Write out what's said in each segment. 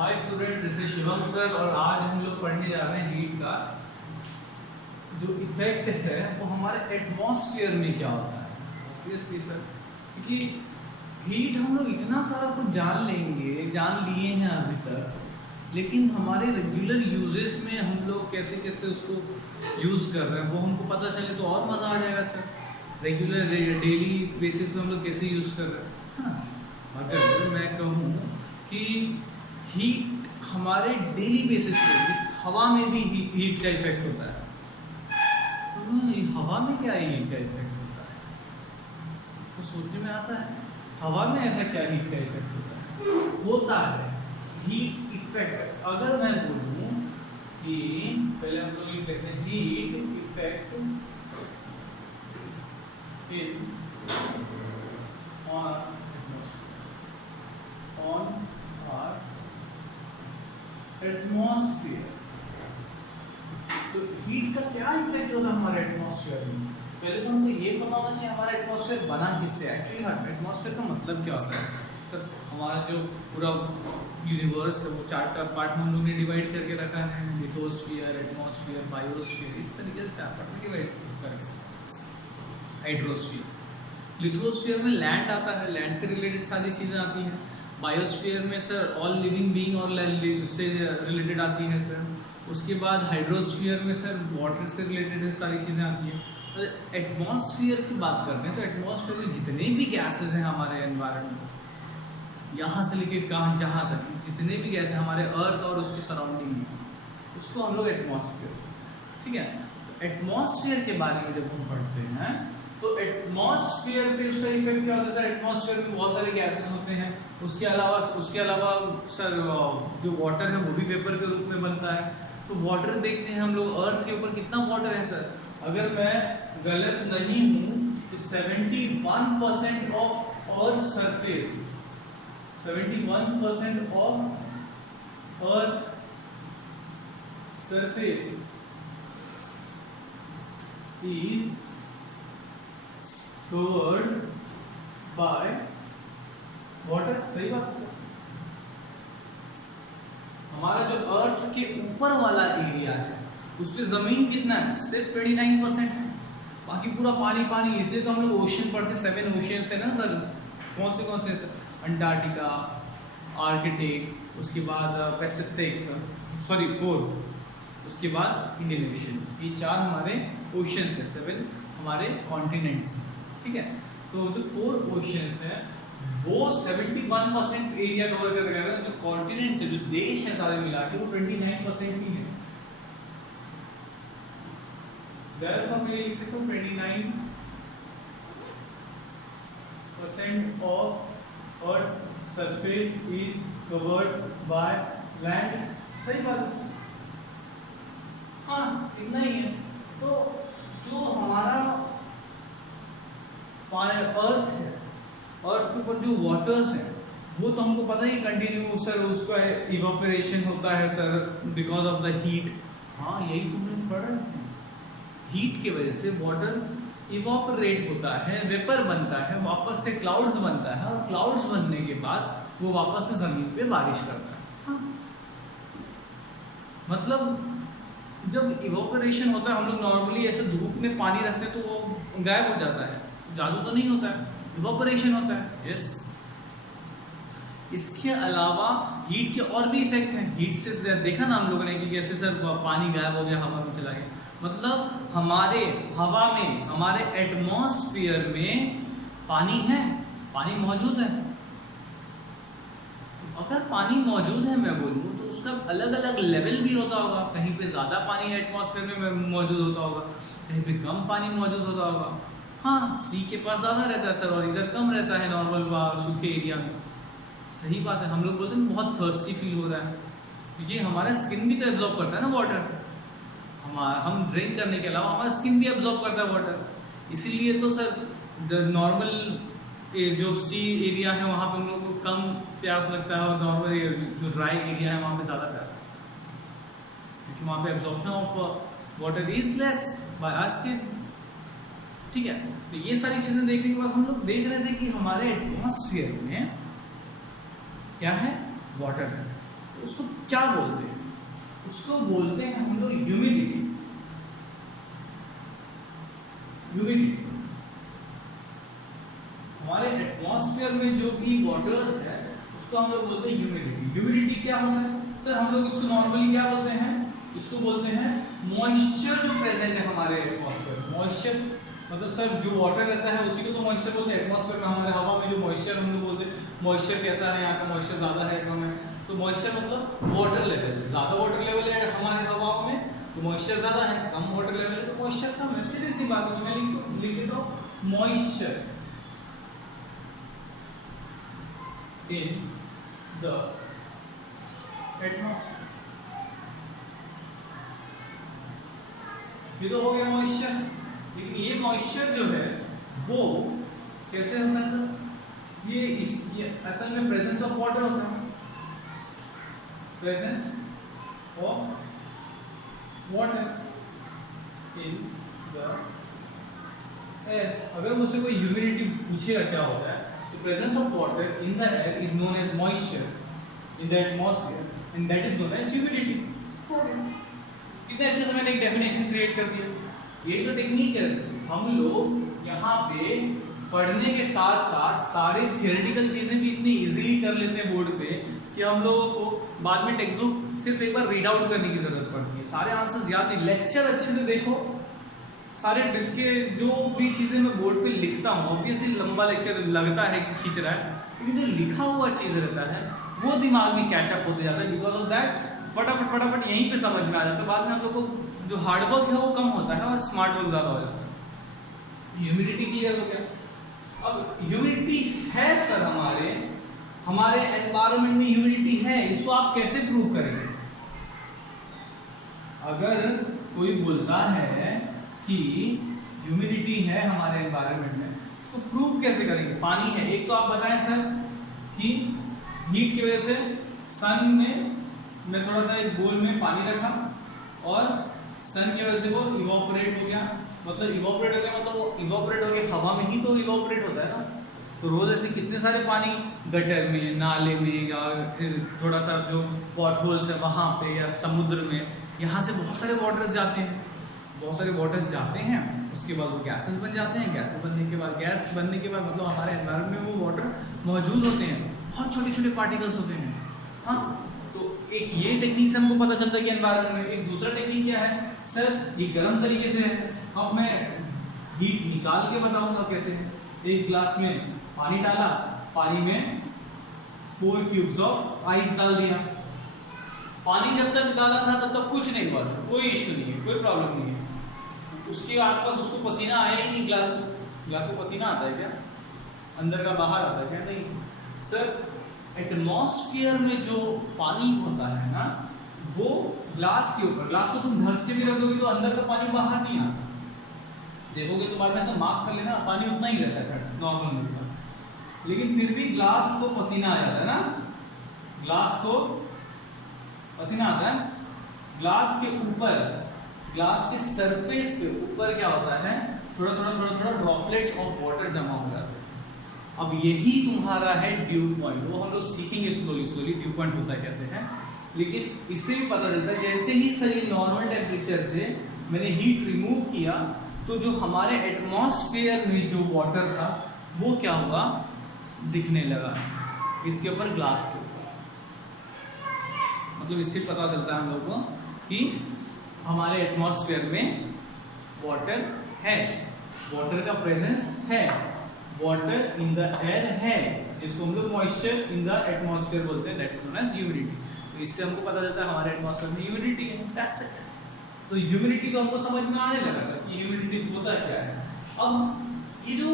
Hi student, this is Shivam sir और आज हम लोग पढ़ने जा रहे हैं हीट का जो इफेक्ट है वो हमारे एटमॉस्फेयर में क्या होता है। ऑब्वियसली सर, क्योंकि हीट हम लोग इतना सारा कुछ जान लिए हैं अभी तक, लेकिन हमारे रेगुलर यूजेस में हम लोग कैसे कैसे उसको यूज़ कर रहे हैं वो हमको पता चले तो और मज़ा आ जाएगा सर। रेगुलर डेली बेसिस में हम लोग कैसे यूज़ कर रहे हैं, है ना। अगर मैं कहूँ कि हीट हमारे डेली बेसिस पे इस हवा में भी हीट का इफेक्ट होता है, तो हवा में क्या हीट का इफेक्ट होता है तो सोचने में आता है हवा में ऐसा क्या हीट का इफेक्ट होता है हीट इफेक्ट। अगर मैं बोलूँ कि पहले हम लोग लिख लेते हैं heat effect in on our atmosphere. तो हीट का क्या इफेक्ट होता है हमारे एटमॉस्फेयर में। पहले तो हमको ये पता होना चाहिए हमारा एटमॉस्फेयर बना किससे है। एक्चुअली हाँ, एटमॉस्फेयर का मतलब क्या होता है सर। हमारा जो पूरा यूनिवर्स है वो 4 पार्ट में हम लोग ने डिवाइड करके रखा है, लिथोस्फीयर, एटमॉस्फेयर, बायोस्फीयर, इस तरीके से 4 पार्ट में डिवाइड करके। हाइड्रोस्फीयर, लिथोस्फीयर में लैंड आता है, लैंड से रिलेटेड सारी चीज़ें आती हैं। बायोस्फीयर में सर ऑल लिविंग बीइंग और से रिलेटेड आती है सर। उसके बाद हाइड्रोस्फीयर में सर वाटर से रिलेटेड सारी चीज़ें आती हैं। तो एटमॉस्फेयर की बात करते हैं तो एटमॉस्फेयर में जितने भी गैसेस हैं हमारे एनवायरनमेंट, यहाँ से लेके जहाँ तक जितने भी गैस हैं हमारे अर्थ और उसके सराउंडिंग में, उसको हम लोग एटमॉस्फेयर, ठीक है। तो एटमॉस्फेयर के बारे में जब हम पढ़ते हैं तो एटमॉस्फेयर पे उसका इफेक्ट क्या होता है सर। एटमॉस्फेयर में बहुत सारे गैसेस होते हैं, उसके अलावा सर जो वाटर है वो भी वेपर के रूप में बनता है। तो वाटर देखते हैं हम लोग अर्थ के ऊपर कितना वाटर है सर। अगर मैं गलत नहीं हूँ तो 71% of earth surface, 71% of earth surface is covered by water। सही बात है सर। हमारा जो अर्थ के ऊपर वाला एरिया है उस पे जमीन कितना है, सिर्फ 29% है, बाकी पूरा पानी पानी। इसलिए तो हम लोग ओशन पढ़ते, 7 ओशियंस है ना सर। कौन से सर, अंटार्कटिका, आर्कटिक, उसके बाद पैसिफिक, 4, उसके बाद इंडियन ओशन। ये 4 हमारे ओशियंस है, 7 हमारे कॉन्टिनेंट्स, ठीक है। तो जो 4 ओशियंस हैं वो 71% एरिया कवर कर रहे हैं। जो कॉन्टिनेंट है, जो देश है सारे मिला के, वो 29% ही है। Therefore मैं लिख सकता हूँ 29% of earth surface is covered by land. सही बात है। हाँ, इतना ही है। तो जो हमारा अर्थ है, अर्थ के ऊपर जो वाटर्स है वो तो हमको पता ही कंटिन्यू सर उसका इवापोरेशन होता है sir because of the heat. हाँ, यही तो हम लोग पढ़ रहे थे। हीट की वजह से वाटर इवापोरेट होता है, वेपर बनता है, वापस से क्लाउड्स बनता है, और क्लाउड्स बनने के बाद वो वापस से जमीन पे बारिश करता है। हाँ। मतलब जब इवापोरेशन होता है, हम लोग नॉर्मली ऐसे धूप में पानी रखते हैं तो वो गायब हो जाता है, जादू तो नहीं होता है, इवापोरेशन होता है। यस। इसके अलावा हीट के और भी इफेक्ट हैं। हीट से देखा ना हम लोगों ने कि कैसे सर पानी गायब हो गया, हवा में चला गया। मतलब हमारे हवा में, हमारे एटमॉस्फेयर में पानी है, पानी मौजूद है। अगर पानी मौजूद है मैं बोलूँ तो उसका अलग अलग लेवल भी होता होगा। कहीं पे ज़्यादा पानी एटमॉस्फेयर में मौजूद होता होगा, कहीं पे कम पानी मौजूद होता होगा। हाँ, सी के पास ज़्यादा रहता है सर और इधर कम रहता है नॉर्मल सूखे एरिया में। सही बात है। हम लोग बोलते हैं बहुत थर्स्टी फील हो रहा है, ये हमारा स्किन भी तो एब्जॉर्ब करता है ना वाटर। हम ड्रिंक करने के अलावा हमारा स्किन भी एब्जॉर्ब करता है वाटर। इसीलिए तो सर नॉर्मल जो सी एरिया है वहाँ पे हम लोग को कम प्यास लगता है, और नॉर्मल जो ड्राई एरिया है वहाँ पे ज़्यादा प्यास लगता है, क्योंकि वहाँ पे absorption of water is less by our skin, ठीक है। तो ये सारी चीज़ें देखने के बाद हम लोग देख रहे थे कि हमारे एटमॉस्फेयर में क्या है, वाटर है। तो उसको क्या बोलते हैं? उसको बोलते हैं हम लोग ह्यूमिडिटी। ह्यूमिडिटी हमारे एटमॉस्फेयर में जो भी वाटर है उसको हम लोग बोलते हैं ह्यूमिडिटी। ह्यूमिडिटी क्या होता है सर? हम लोग इसको नॉर्मली क्या बोलते हैं? इसको बोलते हैं मॉइस्चर जो प्रेजेंट है हमारे एटमॉस्फेयर। मॉइस्चर मतलब सर जो वाटर रहता है उसी को तो मॉइस्चर बोलते हैं। एटमॉस्फेयर में हमारे हवा में जो मॉइस्चर हम लोग बोलते हैं, मॉइस्चर कैसा है, यहाँ का मॉइस्चर ज़्यादा है कम है, तो मॉइस्चर मतलब वाटर लेवल। ज़्यादा वाटर लेवल है हमारे हवाओं में तो मॉइस्चर ज़्यादा है, कम वाटर लेवल है तो मॉइस्चर कम है। सीधी सी बात है, मैं लिख देता हूँ मॉइस्चर इन द एटमॉस्फेयर। ये तो हो गया मॉइस्चर। लेकिन ये मॉइस्चर जो है वो कैसे होता है सर? ये असल में प्रेजेंस ऑफ वाटर होता है। Presence of water in the air. अगर मुझसे कोई ह्यूमिडिटी पूछेगा क्या होता है, तो presence of water in the air is known as moisture in the atmosphere and that is known as humidity. कितने अच्छे से मैंने एक डेफिनेशन क्रिएट कर दिया। यही तो टेक्निक है। हम लोग यहाँ पे पढ़ने के साथ साथ सारे थियोरेटिकल चीजें भी इतनी इजीली कर लेते हैं बोर्ड पे कि हम लोगों को बाद में टेक्स्ट बुक सिर्फ एक बार रीड आउट करने की जरूरत पड़ती है। सारे आंसर्स याद नहीं, लेक्चर अच्छे से देखो। सारे जिसके जो भी चीजें मैं बोर्ड पे लिखता हूँ, ऑब्वियसली लंबा लेक्चर लगता है कि खींच रहा है, लेकिन जो लिखा हुआ चीज रहता है वो दिमाग में कैचअप होते जाता है। बिकॉज ऑफ दैट फटाफट यहीं पे समझ में आ जाता है। बाद में हम लोग को जो हार्ड वर्क है वो कम होता है और स्मार्ट वर्क ज्यादा हो जाता है। ह्यूमिडिटी क्लियर हो गया। अब ह्यूमिडिटी है सर, हमारे एनवायरनमेंट में ह्यूमिडिटी है, इसको आप कैसे प्रूव करेंगे? अगर कोई बोलता है कि ह्यूमिडिटी है हमारे एनवायरनमेंट में, इसको प्रूव कैसे करेंगे? पानी है, एक तो आप बताएं सर कि हीट की वजह से सन में मैं थोड़ा सा एक बोल में पानी रखा और सन की वजह से वो इवोपरेट हो गया। मतलब इवोपरेट हो गया मतलब वो इवोपरेट हो गया हवा में ही तो इवोपरेट होता है ना। तो रोज ऐसे कितने सारे पानी गटर में, नाले में, या थोड़ा सा जो पॉट होल्स है वहाँ पे, या समुद्र में, यहाँ से बहुत सारे वाटर्स जाते हैं। बहुत सारे वाटर्स जाते हैं, उसके बाद वो गैसेस बन जाते हैं। गैस बनने के बाद मतलब हमारे एनवायरनमेंट में वो वाटर मौजूद होते हैं, बहुत छोटे छोटे पार्टिकल्स होते हैं। हाँ, तो एक ये टेक्निक से हमको पता चलता है कि एनवायरनमेंट में। एक दूसरा टेक्निक क्या है सर? ये गर्म तरीके से है। अब मैं हीट निकाल के बताऊंगा कैसे। एक ग्लास में पानी डाला, पानी में 4 क्यूब्स ऑफ आइस डाल दिया। पानी जब तक डाला था तब तक कुछ नहीं हुआ सर, कोई इश्यू नहीं है, कोई प्रॉब्लम नहीं है। उसके आसपास उसको पसीना आया ही नहीं। ग्लास को पसीना आता है क्या? अंदर का बाहर आता है क्या? नहीं सर। एटमॉस्फेयर में जो पानी होता है ना, वो ग्लास के ऊपर, ग्लास को तुम ढक के भी रखोगे तो अंदर का पानी बाहर नहीं आता। देखोगे तो बाद में ऐसा मार्क कर लेना, पानी उतना ही रहता है नॉर्मल में, लेकिन फिर भी ग्लास को पसीना आ जाता है ना। ग्लास को पसीना आता है। ग्लास के ऊपर, ग्लास के सरफेस के ऊपर क्या होता है? थोड़ा थोड़ा ड्रॉपलेट्स ऑफ वाटर जमा हो जाते हैं। अब यही तुम्हारा है ड्यू पॉइंट। वो हम लोग सीखेंगे स्लोली ड्यू पॉइंट होता है कैसे है। लेकिन इससे भी पता चलता है जैसे ही सही नॉर्मल टेम्परेचर से मैंने हीट रिमूव किया तो जो हमारे एटमॉस्फेयर में जो वाटर था वो क्या हुआ? दिखने लगा इसके ऊपर, ग्लास के ऊपर। मतलब इससे पता चलता है हम लोगों को कि हमारे एटमॉस्फेयर में वाटर है, वाटर का प्रेजेंस है, वाटर इन द एयर है, जिसको हम लोग मॉइस्चर इन द एटमॉस्फेयर बोलते हैं, that is known as humidity. तो इससे हमको पता चलता है हमारे एटमॉस्फेयर में ह्यूमिडिटी है, दैट्स इट। तो ह्यूमिडिटी को हमको समझ में आने लगा सर कि ह्यूमिडिटी होता क्या है। अब ये जो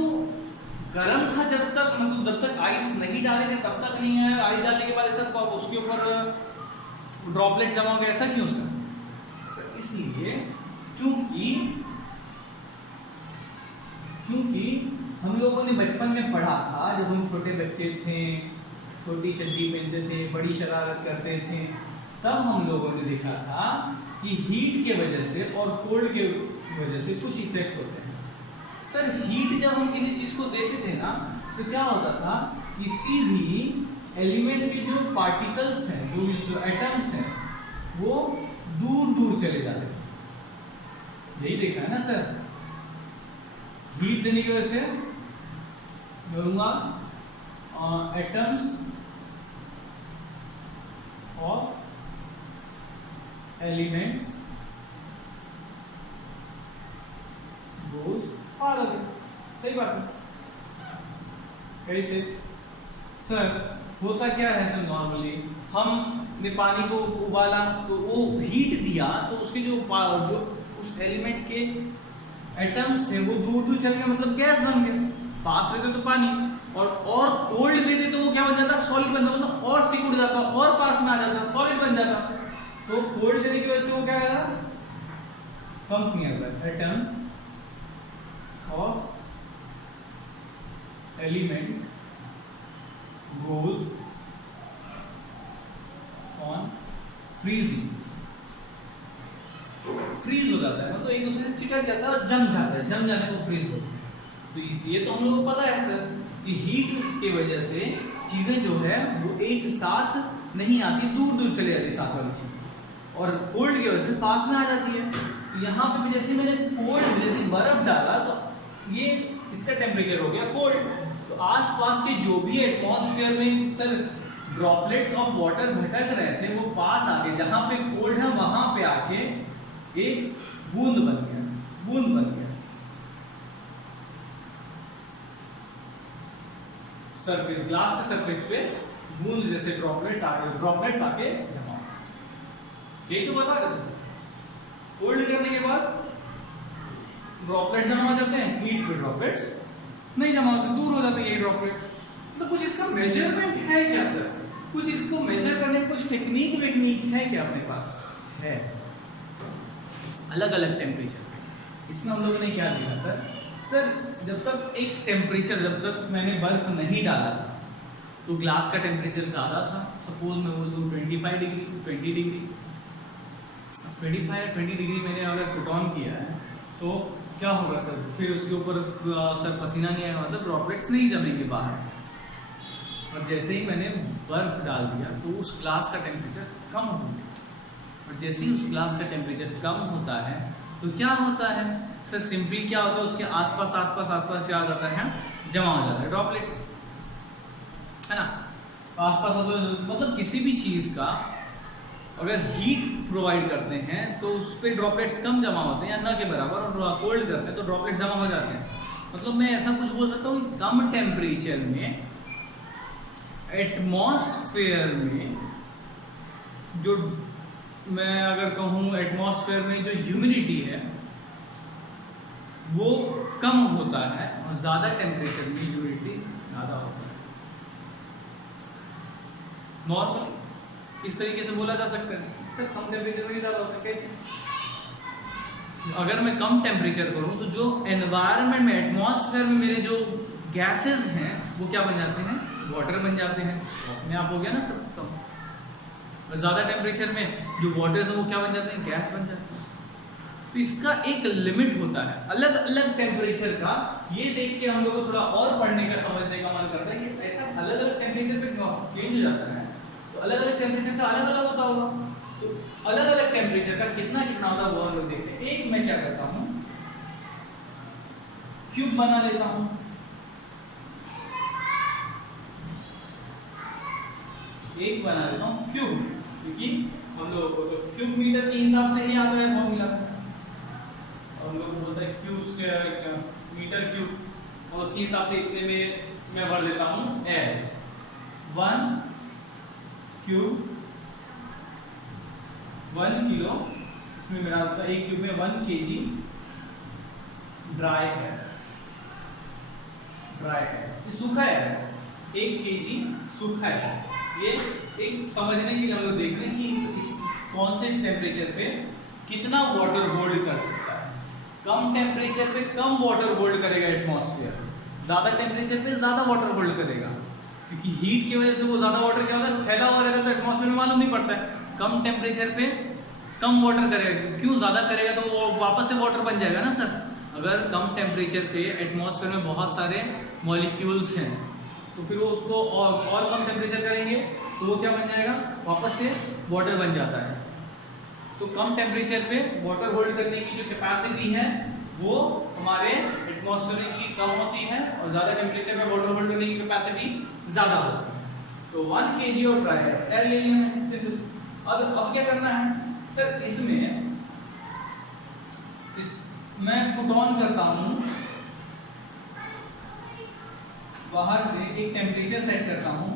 गर्म था जब तक, मतलब जब तक आइस नहीं डाले थे तब तक नहीं है। आइस डालने के बाद सर उसके ऊपर ड्रॉपलेट जमा हो गया, ऐसा क्यों सर? इसलिए क्योंकि हम लोगों ने बचपन में पढ़ा था, जब हम छोटे बच्चे थे, छोटी चड्डी पहनते थे, बड़ी शरारत करते थे, तब हम लोगों ने देखा था कि हीट के वजह से और कोल्ड के वजह से कुछ इफेक्ट होते हैं। सर हीट जब हम किसी चीज को देते थे ना तो क्या होता था, किसी भी एलिमेंट के जो पार्टिकल्स हैं, जो एटम्स हैं, वो दूर दूर चले जाते हैं। यही देखा है ना सर, हीट देने की वजह से बोलूंगा atoms of elements goes far away. सही बात है। कैसे सर? होता क्या है सर, नॉर्मली हमने पानी को उबाला तो वो हीट दिया, तो उसके जो उस एलिमेंट के एटम्स है वो दूर दूर चल गए, मतलब गैस बन गया। पास रहते तो पानी, और कोल्ड दे दे तो वो क्या बन जाता, सॉलिड बन जाता, मतलब और सिकुड़ जाता, और पास में आ जाता, सॉलिड बन जाता। तो कोल्ड देने की वजह से वो क्या करा, comes near by atoms of element goes on freezing। Freeze हो जाता है, मतलब एक दूसरे से चिटक जाता है और जम जाता है, जम जाने को फ्रीज बोलते हैं। तो इसलिए तो हम लोगों को पता है सर कि हीट की वजह से चीजें जो है वो एक साथ नहीं आती, दूर दूर चली जाती साथ वाली चीजें, और कोल्ड की वजह से पास में आ जाती है। तो यहाँ पे भी जैसे मैंने कोल्ड, जैसे बर्फ डाला तो ये इसका टेम्परेचर हो गया कोल्ड। तो आसपास के जो भी एटमॉस्फेयर में सर ड्रॉपलेट्स ऑफ वाटर भटक रहे थे, वो पास आके जहां पे कोल्ड है वहां पे आके एक बूंद बन गया, बूंद बन गया। सरफेस, ग्लास के सरफेस पे बूंद जैसे ड्रॉपलेट्स आके जमा। यही तो बता रहे थे। कोल्ड करने के बाद ड्रॉपलेट्स जमा हो जाते हैं, हीट पे ड्रॉपलेट्स नहीं जमा होते, दूर हो जाते हैं ये ड्रॉपलेट्स। तो कुछ इसका मेजरमेंट है क्या सर? कुछ इसको मेजर करने की कुछ टेक्निक है क्या अपने पास? है, अलग अलग टेम्परेचर पे। इसमें हम लोगों ने क्या किया सर? जब तक एक टेम्परेचर, जब तक मैंने बर्फ नहीं डाला तो ग्लास का टेम्परेचर ज़्यादा था। सपोज मैं बोल दूँ 25 डिग्री, 20 डिग्री, 25 या 20 डिग्री मैंने अगर पुट ऑन किया है तो क्या होगा सर? फिर उसके ऊपर सर पसीना नहीं आएगा, मतलब ड्रॉपलेट्स नहीं जमेंगे बाहर। और जैसे ही मैंने बर्फ डाल दिया तो उस ग्लास का टेम्परेचर कम हो गया, और जैसे ही उस ग्लास का टेम्परेचर कम होता है तो क्या होता है सर? सिंपली क्या होता है, उसके आसपास क्या हो जाता है, जमा हो जाता है ड्रॉपलेट्स, है ना। आसपास मतलब किसी भी चीज़ का अगर हीट प्रोवाइड करते हैं तो उस पर ड्रॉपलेट्स कम जमा होते हैं या ना के बराबर, और कोल्ड करते हैं तो ड्रॉपलेट्स जमा हो जाते हैं। मतलब मैं ऐसा कुछ बोल सकता हूँ, कम टेम्परेचर में एटमॉस्फेयर में जो, मैं अगर कहूँ एटमॉस्फेयर में जो ह्यूमिडिटी है वो कम होता है, और ज़्यादा टेम्परेचर में ह्यूमिडिटी ज़्यादा होता है। नॉर्मली इस तरीके से बोला जा सकता है सर, कम टेम्परेचर में ज़्यादा होता है। कैसे? अगर मैं कम टेम्परेचर करूँ तो जो एनवायरनमेंट में, एटमॉस्फेयर में मेरे जो गैसेस हैं वो क्या बन जाते हैं, वाटर बन जाते हैं। अपने आप हो गया ना सब कम। और ज़्यादा टेम्परेचर में जो वाटर है वो क्या बन जाते हैं, गैस बन जाते हैं। तो इसका एक लिमिट होता है अलग अलग टेम्परेचर का। ये देख के हम लोग को थोड़ा और पढ़ने का, समझने का मन करता है कि ऐसा अलग अलग टेम्परेचर पे चेंज हो जाता है, तो अलग अलग टेम्परेचर का अलग अलग होता होगा। तो अलग अलग टेम्परेचर का कितना कितना होता है वो हम लोग देखते हैं। एक मैं क्या करता हूँ, क्यूब बना लेता हूँ। एक बना लेता हूँ क्यूब, क्योंकि हम लोग को तो क्यूब मीटर के हिसाब से ही आता है फॉर्मूला, और हम लोग को बोलता है क्यूब से मीटर क्यूब, और उसके हिसाब से इतने में मैं भर देता हूँ एयर। 1 क्यूब 1 किलो, इसमें मेरा होता है एक क्यूब में 1 kg ड्राई है, ये सूखा है, 1 kg सूखा है। ये एक समझने के लिए हम लोग देख रहे हैं कि इस कौन से टेम्परेचर पे कितना वाटर होल्ड कर सकता है। कम टेम्परेचर पे कम वाटर होल्ड करेगा एटमॉस्फेयर, ज़्यादा टेम्परेचर पे ज़्यादा वाटर होल्ड करेगा, क्योंकि हीट की वजह से वो ज़्यादा वाटर क्या होता है, फैला हुआ रहता है, तो एटमॉस्फेयर में मालूम नहीं पड़ता है। कम टेम्परेचर पे कम वाटर करेगा, क्यों? ज़्यादा करेगा तो वो वापस से वाटर बन जाएगा ना सर। अगर कम टेम्परेचर पे एटमॉस्फेयर में बहुत सारे मॉलिक्यूल्स हैं, तो फिर वो उसको और कम टेम्परेचर करेंगे तो वो क्या बन जाएगा, वापस से वाटर बन जाता है। तो कम टेम्परेचर पे वाटर होल्ड करने की जो कैपेसिटी है वो हमारे एटमॉस्फेयर की कम होती है और ज़्यादा टेम्परेचर पे वाटर होल्ड करने की कैपेसिटी ज़्यादा होती है। तो 1 kg ऑफ ड्राई एयर ले लिया है सिंपल। अब क्या करना है सर, इसमें मैं पुट ऑन करता हूँ, बाहर से एक टेम्परेचर सेट करता हूँ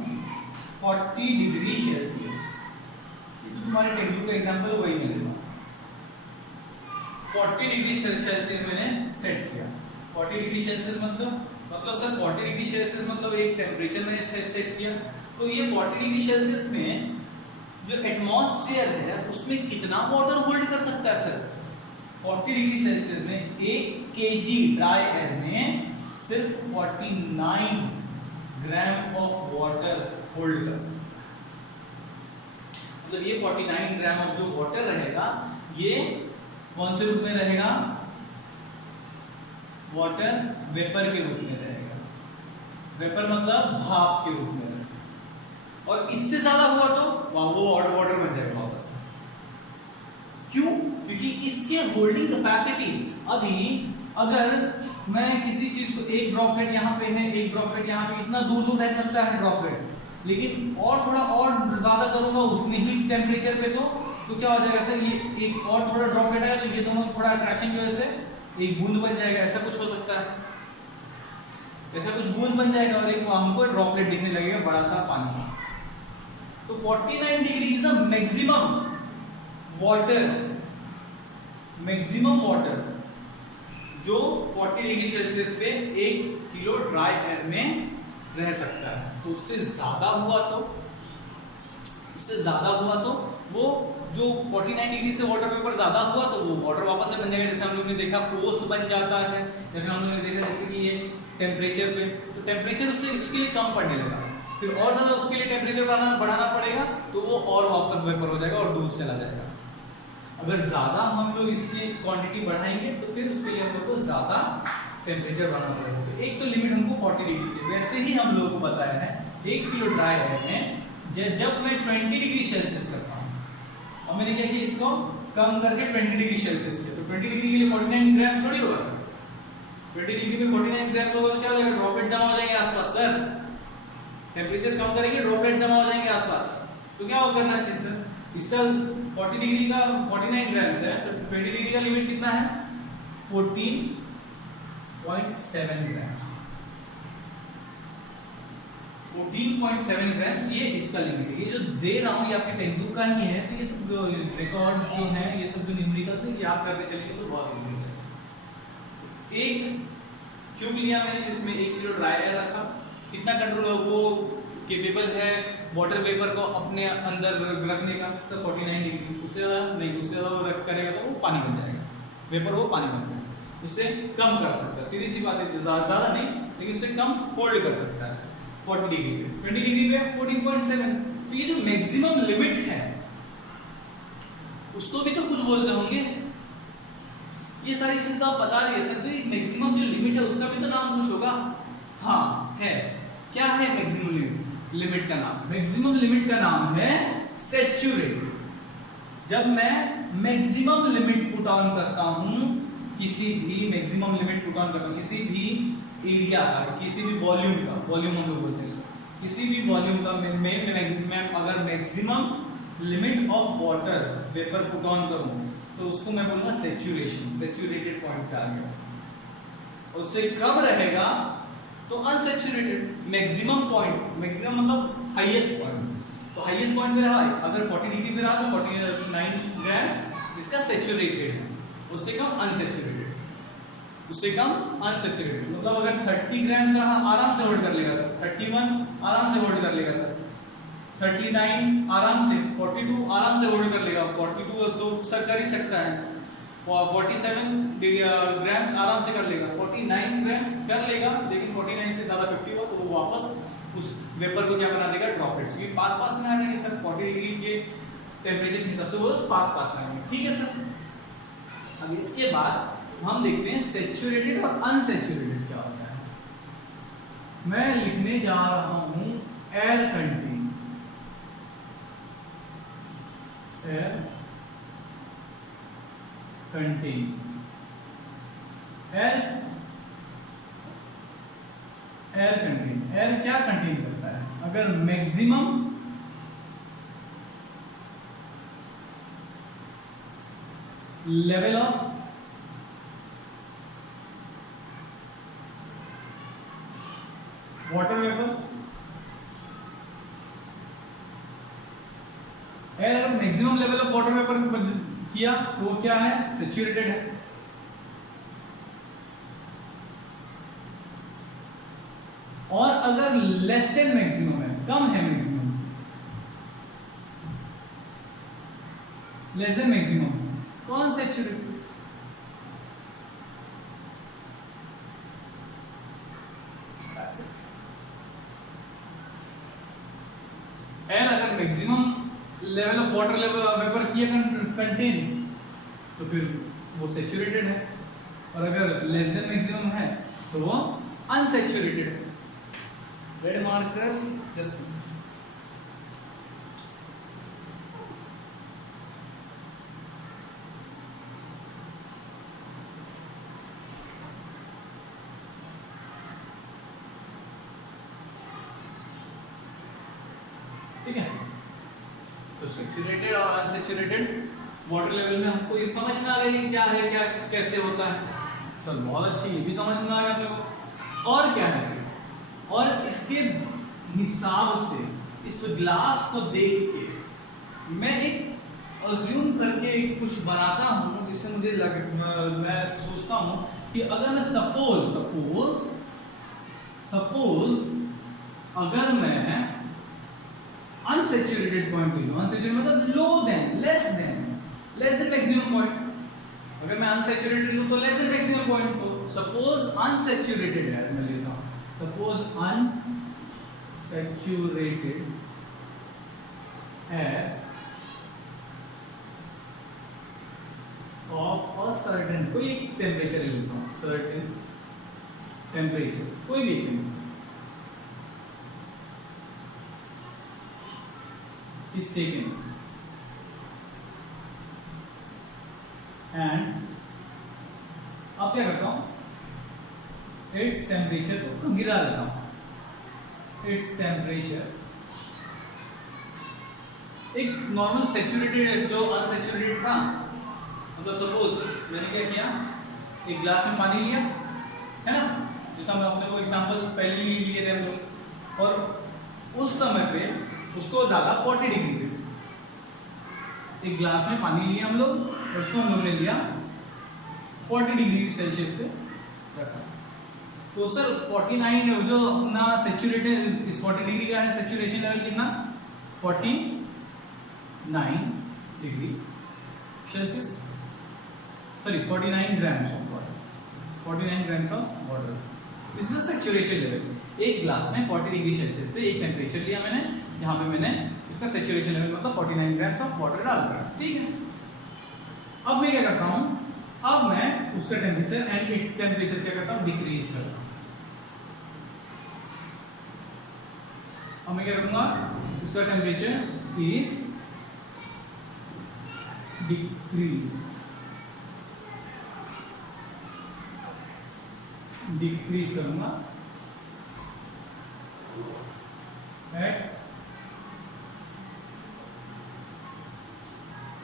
40 डिग्री सेल्सियस। ये जो तुम्हारे टेक्स्ट बुक का एग्जाम्पल वही मैं लेता हूँ। 40 डिग्री सेल्सियस मैंने सेट किया। 40 डिग्री सेल्सियस मतलब सर 40 डिग्री सेल्सियस मतलब एक टेम्परेचर मैंने सेट किया। तो ये 40 डिग्री सेल्सियस में जो एटमॉस्फेयर है उसमें कितना वाटर होल्ड कर सकता है सर? 40 डिग्री सेल्सियस में 1 kg ड्राई एयर में सिर्फ 49 ग्राम ऑफ वाटर होल्ड कर सकता है। मतलब ये 49 ग्राम ऑफ जो वाटर रहेगा ये कौन से रूप में रहेगा? वाटर वेपर के रूप में रहेगा। वेपर मतलब भाप के रूप में रहेगा। और इससे ज्यादा हुआ तो वो वाटर बन जाएगा वापस। क्यों? क्योंकि इसके होल्डिंग कैपेसिटी, अभी अगर मैं किसी चीज को एक ड्रॉपलेट यहाँ पे है, एक ड्रॉपलेट यहाँ पे, इतना दूर दूर रह सकता है ड्रॉपलेट, लेकिन और थोड़ा और ज्यादा करूंगा उतने ही टेम्परेचर पे तो क्या हो जाएगा सर, ये एक और थोड़ा ड्रॉपलेट है तो ये दोनों थोड़ा अट्रैक्शन की वजह से एक बूंद बन जाएगा। ऐसा कुछ हो सकता है, ऐसा कुछ बूंद बन जाएगा और एक हमको ड्रॉपलेट दिखने लगेगा बड़ा सा पानी का। तो 49 degree is a maximum water, maximum water जो 40 डिग्री सेल्सियस पे 1 किलो ड्राई एयर में रह सकता है। तो उससे ज्यादा हुआ तो वो जो 49 डिग्री से वाटर वेपर ज्यादा हुआ तो वो वाटर वापस से बन जाएगा। जैसे हम लोग ने देखा ओस बन जाता है, या फिर हम लोग ने देखा जैसे कि ये टेम्परेचर पे, तो टेम्परेचर उससे उसके लिए कम पड़ने लगा, फिर और ज्यादा उसके लिए टेम्परेचर बढ़ाना पड़ेगा तो वो और वापस वेपर हो जाएगा और दूर चला जाएगा। अगर ज्यादा हम लोग इसकी क्वांटिटी बढ़ाएंगे तो फिर उसके लिए हम लोग को ज्यादा टेम्परेचर बढ़ाना पड़ेगा। तो एक तो लिमिट हमको 40 डिग्री की, वैसे ही हम लोगों को बताया है 1 किलो ड्राई एयर में जब मैं 20 डिग्री सेल्सियस करता हूँ, और मैंने क्या किया इसको कम करके 20 डिग्री सेल्सियस किया, तो 20 डिग्री के लिए 49 ग्राम थोड़ी होगा सर। 20 डिग्री में 49 ग्राम होगा तो क्या हो जाएगा, ड्रॉपलेट जमा हो जाएंगे आसपास सर। टेम्परेचर कम करेंगे ड्रॉपलेट जमा हो जाएंगे आसपास, तो क्या करना चाहिए सर, इसका 40 डिग्री का 49 ग्राम है तो 20 डिग्री का लिमिट कितना है 14.7 ग्राम। 14.7 ग्राम्स ये इसका लिमिट है। ये जो दे रहा हूँ ये आपके टेक्स्ट बुक का ही है, तो ये सब रिकॉर्ड जो है, ये सब जो न्यूमेरिकल्स है याद करके चलेंगे तो बहुत इजी है। एक क्यूब लिया मैंने जिसमें 1 किलो ड्राई एयर रखा, कितना कंट्रोल वो केपेबल है वाटर वेपर को अपने अंदर रखने का सर 49 डिग्री, उससे ज़्यादा नहीं, उससे ज़्यादा वो रख करेगा तो वो पानी बन जाएगा, वेपर वो पानी बन जाएगा। उससे कम कर सकता है, सीधी सी बात है, ज़्यादा नहीं लेकिन उससे कम होल्ड कर सकता है 40 डिग्री पे। 20 डिग्री पे 14.7। तो ये जो मैक्सिमम लिमिट है उसको भी तो कुछ बोलते होंगे, ये सारी चीजें आप बता रही है सर, तो ये मैक्सिमम जो लिमिट है उसका भी तो नाम कुछ होगा। हाँ है, क्या है मैक्सिमम लिमिट का नाम? मैक्सिमम लिमिट का नाम है सैचुरेट। जब मैं मैक्सिमम लिमिट पुट ऑन करता हूं, किसी भी मैक्सिमम लिमिट पुट ऑन करता हूं किसी भी एरिया का, किसी भी वॉल्यूम का, वॉल्यूम हम लोग बोलते हैं इसको, किसी भी वॉल्यूम का मैं अगर maximum limit of water vapour put on करूं तो उसको मैं बोलूंगा सैचुरेशन, सैचुरेटेड पॉइंट पे आ गया। उससे कम रहेगा तो अनसैचुरेटेड। मैक्सिमम पॉइंट, मैक्सिमम मतलब हाईएस्ट पॉइंट, तो हाईएस्ट पॉइंट पे रहा है अगर 40 डिग्री पे रहा तो 49 ग्राम्स इसका सैचुरेटेड है, उससे कम अनसैचुरेटेड, उससे कम अनसैचुरेटेड। मतलब अगर 30 ग्राम्स रहा आराम से होल्ड कर लेगा सर, 31 आराम से होल्ड कर लेगा सर, 39 आराम से, 42 आराम से होल्ड कर लेगा, 42 तो सर कर ही सकता है, 47 ग्राम्स आराम से कर लेगा, 49 ग्राम्स कर लेगा, लेकिन 49 से ज़्यादा 50 हुआ तो वो वापस उस वेपर को क्या बना देगा, ड्रॉपलेट्स, क्योंकि पास पास में आ जाएंगे सर 40 डिग्री के टेम्परेचर के हिसाब से वो पास पास में आएंगे। ठीक है सर। अब इसके बाद हम देखते हैं सैचुरेटेड और अनसैचुरेटेड क्या होता है। मैं लिखने जा रहा हूं air contain, air contain, air contain, air क्या कंटेन करता है? अगर maximum level of water vapour, air अगर maximum level of water vapour किया तो वो क्या है? सैचुरेटेड है। और अगर लेस देन मैक्सिमम है, कम है मैक्सिमम से, लेस देन मैक्सिमम, कौन सैचुरेटेड? एयर अगर maximum level of water level vapour किया कंटेन तो फिर वो सैचुरेटेड है, और अगर लेस देन मैक्सिमम है तो वो अनसैचुरेटेड है। रेड मार्कर जस्ट ठीक है। तो सैचुरेटेड और अनसैचुरेटेड वाटर लेवल में हमको ये समझ में आ गई क्या है, क्या कैसे होता है। सर बहुत अच्छी, ये भी समझ में आ गया अपने को। और क्या है इसे, और इसके हिसाब से इस ग्लास को देख के मैं एक अज्यूम करके कुछ बनाता हूँ, जिससे मुझे मैं सोचता हूँ कि अगर मैं सपोज अगर मैं अनसैचुरेटेड पॉइंट ले लूं, अनसैचुरेटेड मतलब low than, less than maximum point. अगर मैं अनसैचुरेटेड लूं तो लेस देन मैक्सिमम पॉइंट को, सपोज अनसैचुरेटेड है, मैं लेता हूं सपोज अनसैचुरेटेड है ऑफ अ सर्टेन, कोई एक टेम्परेचर ले लेता हूं, सर्टेन टेम्परेचर, कोई भी टेम्परेचर is taken and अब क्या करता हूं, इट्स टेम्परेचर को गिरा देता हूं। इट्स टेम्परेचर एक नॉर्मल सैचुरेटेड जो अनसैचुरेटेड था, मतलब सपोज मैंने क्या किया, एक ग्लास में पानी लिया है ना, जैसा हम अपने को एग्जांपल पहले ही लिए थे हम लोग, और उस समय पे उसको डाला 40 डिग्री पे। एक ग्लास में पानी लिया हम लोग और उसको हम लोग ने लिया 40 डिग्री सेल्सियस पे रखा। तो सर 49 जो अपना सैचुरेटेड, इस 40 डिग्री का है सैचुरेशन लेवल कितना, 49 degree Celsius, sorry 49 grams of water, 49 grams of water, this is saturation level. एक ग्लास में 40 डिग्री सेल्सियस पे एक टेम्परेचर लिया मैंने, यहाँ पे मैंने इसका सैचुरेशन लेवल मतलब 49 ग्राम्स ऑफ वाटर डाल दिया, ठीक है। अब मैं क्या करता हूँ, अब मैं उसका टेम्परेचर एंड इट्स टेम्परेचर क्या करता हूँ, डिक्रीज करता हूँ। अब मैं क्या करूँगा, इसका टेम्परेचर इज डिक्रीज करूँगा at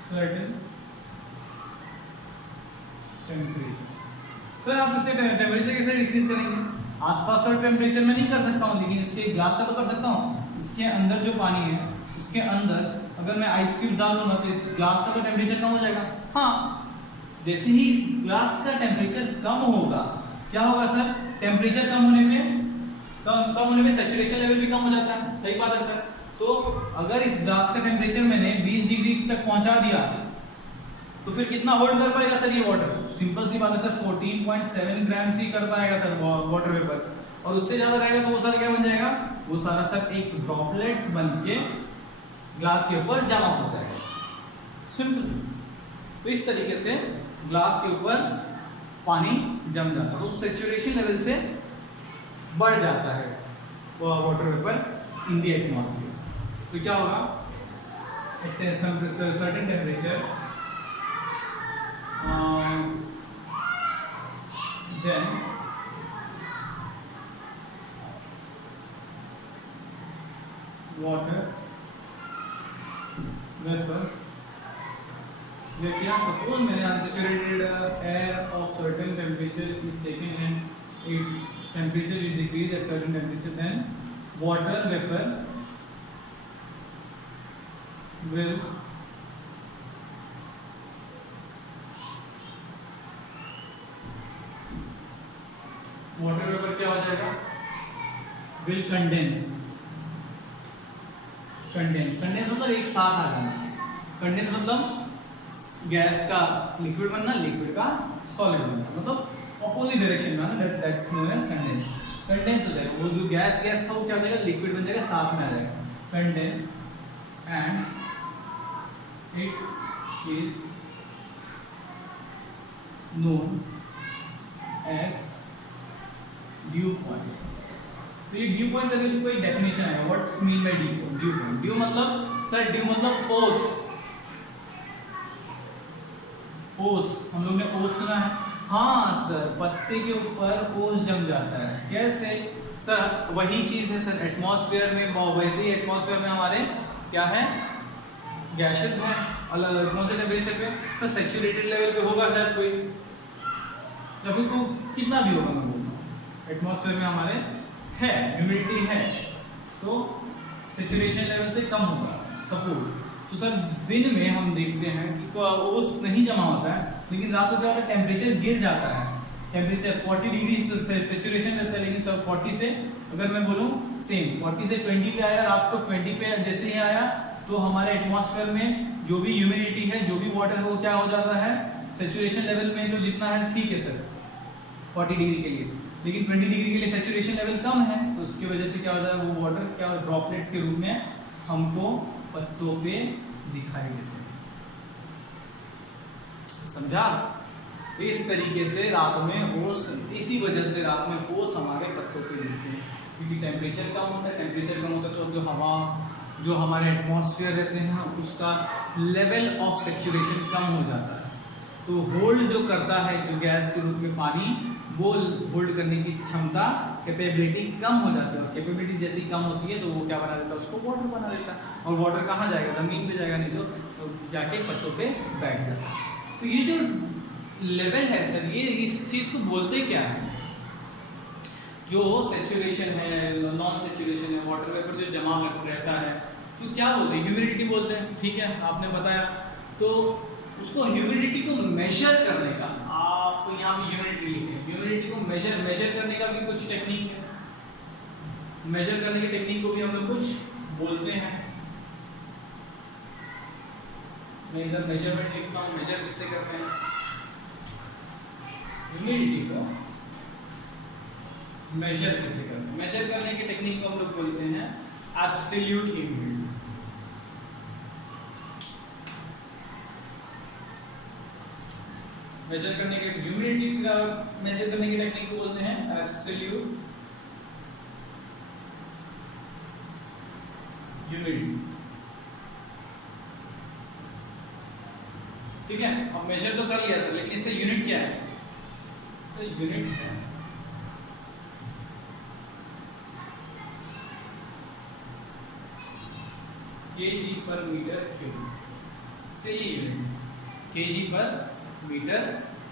certain temperature। सर आप इसे टेम्परेचर कैसे डिक्रीज करेंगे, आसपास का टेम्परेचर में नहीं कर सकता हूँ, लेकिन इसके ग्लास का तो कर सकता हूँ। इसके अंदर जो पानी है उसके अंदर अगर मैं आइस क्यूब डाल दूंगा तो इस ग्लास का तो टेम्परेचर कम हो जाएगा। हाँ, जैसे ही इस ग्लास का टेम्परेचर कम होगा, क्या होगा सर, टेम्परेचर कम होने पे सैचुरेशन लेवल भी कम हो जाता है, सही बात है सर। तो अगर इस ग्लास का टेम्परेचर मैंने 20 डिग्री तक पहुंचा दिया तो फिर कितना होल्ड कर पाएगा सर ये वाटर, सिंपल सी बात है सर, 14.7 ग्राम्स ही कर पाएगा सर वाटर वेपर, और उससे ज्यादा रहेगा तो वो सारा क्या बन जाएगा, वो सारा सर एक ड्रॉपलेट्स बन के ग्लास के ऊपर जमा हो जाएगा, सिंपल। तो इस तरीके से ग्लास के ऊपर पानी जम जाता है, तो सैचुरेशन लेवल से बढ़ जाता है। Water vapour in the atmosphere. तो क्या होगा, at certain temperature then water vapor, क्या सपोज मैंने unsaturated air of certain temperature is taken and its temperature is decreased at certain temperature, then water vapor will water vapour क्या हो जाएगा, will condense. Condense मतलब एक साथ आ जाना, condense मतलब गैस का लिक्विड बनना, लिक्विड का सॉलिड बनना, मतलब ऑपोजिट डायरेक्शन में ना, that's known as condense. Condense हो जाएगा, वो जो गैस था वो क्या हो जाएगा, लिक्विड बन जाएगा, साथ में आ जाएगा condense, and it is known as dew point. तो ये ड्यू पॉइंट का कोई डेफिनेशन है, what's mean by dew point? Dew मतलब सर, ड्यू मतलब ओस। ओस, हम लोग ने ओस सुना है? हाँ सर, पत्ते के ऊपर ओस जम जाता है। कैसे सर? वही चीज है सर, एटमॉस्फेयर में, वैसे ही एटमॉस्फेयर में हमारे क्या है, गैसेस हैं अलग अलग कौन से टेम्परेचर पे सर, सैचुरेटेड लेवल पे होगा शायद कोई, या फिर को कितना भी होगा, मैं बोलूँ एटमॉस्फेयर में हमारे है, ह्यूमिडिटी है, तो सैचुरेशन लेवल से कम होगा सपोज। तो सर दिन में हम देखते हैं कि ओस नहीं जमा होता है, लेकिन रात को क्या होता है, टेम्परेचर गिर जाता है, टेम्परेचर 40 डिग्री सैचुरेशन रहता है, लेकिन सब 40 से, अगर मैं बोलूँ सेम 40 से 20 पे आया, रात को 20 पे जैसे ही आया, तो हमारे एटमॉस्फेयर में जो भी ह्यूमिडिटी है, जो भी वाटर है, वो क्या हो जाता है, सैचुरेशन लेवल में तो जितना है ठीक है सर 40 डिग्री के लिए, लेकिन 20 डिग्री के लिए सैचुरेशन लेवल कम है, तो उसकी वजह से क्या हो जाता है, वो वाटर क्या ड्रॉपलेट्स के रूप में हमको पत्तों पे दिखाई देते हैं। समझा? इस तरीके से रात में ओस, इसी वजह से रात में ओस हमारे पत्तों पे दिखते हैं, क्योंकि टेम्परेचर कम होता है, टेम्परेचर कम होता है तो जो हवा, जो हमारे एटमॉस्फेयर रहते हैं, उसका लेवल ऑफ सैचुरेशन कम हो जाता है, तो होल्ड जो करता है, जो गैस के रूप में पानी, वो होल्ड करने की क्षमता, कैपेबिलिटी कम हो जाती है, और कैपेबिलिटी जैसी कम होती है तो वो क्या बना देता है, उसको वाटर बना देता है, और वाटर कहाँ जाएगा, ज़मीन पे जाएगा, नहीं तो जाके पत्तों पे बैठ जाता है। तो ये जो लेवल है सर, ये इस चीज़ को बोलते क्या है, जो सैचुरेशन है, नॉन सैचुरेशन है, वाटर वेपर जो जमा रहता है, तो क्या बोलते हैं, ह्यूमिडिटी बोलते हैं, ठीक है, आपने बताया। तो उसको ह्यूमिडिटी को मेजर करने का, आप यहाँ पे ह्यूमिडिटी लिखें, ह्यूमिडिटी को मेजर करने का भी कुछ टेक्निक है, मेजर करने की टेक्निक को भी हम लोग कुछ बोलते हैं। मैं इधर मेजरमेंट लिखता हूँ, मेजर किससे करते हैं, ह्यूमिडिटी को मेजर किससे करते हैं, मेजर करने की टेक्निक को हम लोग बोलते हैं एब्सोल्यूट ह्यूमिडिटी। मेजर करने के, ह्यूमिडिटी का मेजर करने की टेक्निक को बोलते हैं एब्सोल्यूट ह्यूमिडिटी। ठीक है, अब मेजर तो कर लिया सर, लेकिन इसका यूनिट क्या है, तो यूनिट है केजी पर मीटर क्यूब, इसका ये यूनिट केजी पर मीटर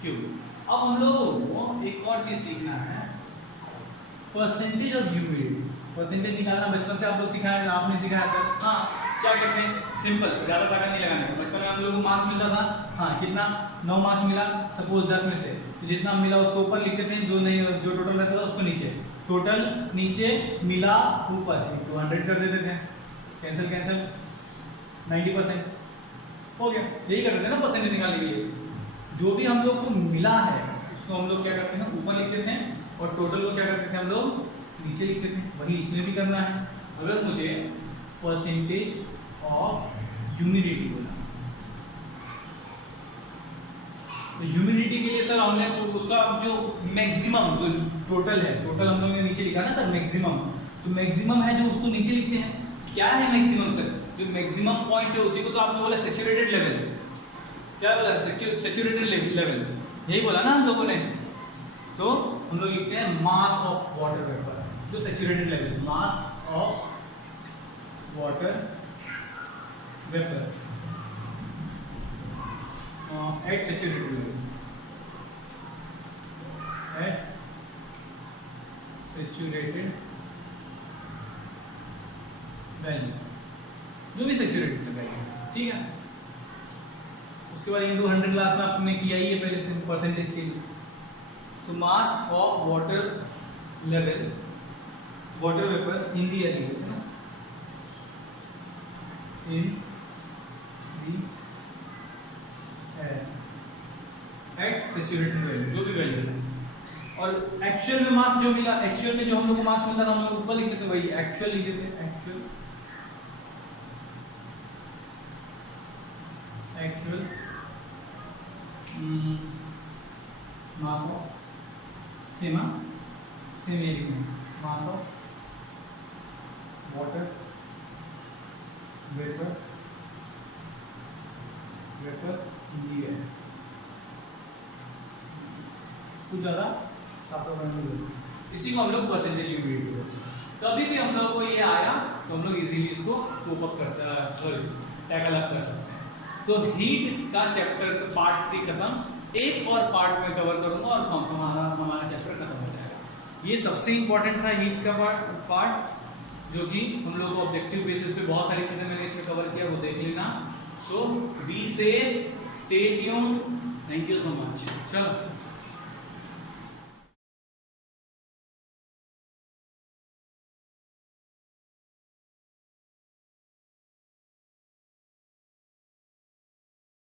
क्यूब। अब हम लोगों को एक और चीज सीखना है, परसेंटेज ऑफ ह्यूमिडिटी। परसेंटेज निकालना बचपन से आप लोग सिखाया, आपने सिखाया सर? हाँ, क्या करते हैं, सिंपल, ज़्यादा ताकत नहीं लगाने का। बचपन में हम लोगों को मार्क्स मिलता था, हाँ कितना, 9 मार्क्स मिला सपोज 10 में से, तो जितना मिला उसको ऊपर लिखते थे, जो नहीं, जो टोटल रहता था उसको नीचे, टोटल नीचे, मिला ऊपर, 200 कर देते थे, कैंसिल कैंसिल 90% हो गया। यही करते थे ना परसेंटेज निकालने के लिए, जो भी हम लोग को मिला है उसको हम लोग क्या करते हैं, ऊपर लिखते थे, और टोटल को क्या करते थे हम लोग, नीचे लिखते थे। वही इसमें भी करना है। अगर मुझे परसेंटेज ऑफ ह्यूमिडिटी बोला, तो ह्यूमिडिटी के लिए सर हमने उसका जो मैक्सिमम, जो टोटल है, टोटल हम लोग ने नीचे लिखा ना सर मैक्सिमम, तो मैक्सिमम है जो उसको नीचे लिखते हैं। क्या है मैक्सिमम सर? जो मैक्सिमम पॉइंट है उसी को तो आपने बोला सैचुरेटेड लेवल। क्या बोला? सैचुरेटेड लेवल, यही बोला ना हम लोगों ने। तो हम लोग लिखते हैं मास ऑफ वाटर वेपर, जो saturated level, mass of water vapour at saturated level, at saturated value, जो भी सैचुरेटेड वैल्यू, ठीक है। उसके बाद इंटू 100 क्लास में आपने किया ही है पहले से परसेंटेज के लिए। तो mass of water level, water vapour in the air लिखे थे ना, in the air at saturated value, जो भी वैल्यू है। और एक्चुअल में मास जो मिला, एक्चुअल में जो हम लोग को मास मिलता था हम लोग ऊपर लिखे थे वही एक्चुअल लिखे थे, actual mass of same area में mass of water vapour in the air, कुछ ज़्यादा इसी को हम लोग परसेंटेज यूनिट करते हैं। कभी भी हम लोग को ये आया तो हम लोग इजीली इसको कोप अप कर सकते, सॉरी टैकल अप कर सकते हैं। तो हीट का चैप्टर पार्ट 3 खत्म, एक और पार्ट में कवर करूंगा और हमारा चैप्टर खत्म हो जाएगा। ये सबसे इंपॉर्टेंट था हीट का पार्ट, जो कि हम लोग को ऑब्जेक्टिव बेसिस पे बहुत सारी चीज़ें मैंने इसमें कवर किया, वो देख लेना। So be safe, stay tuned, thank you so much. चलो।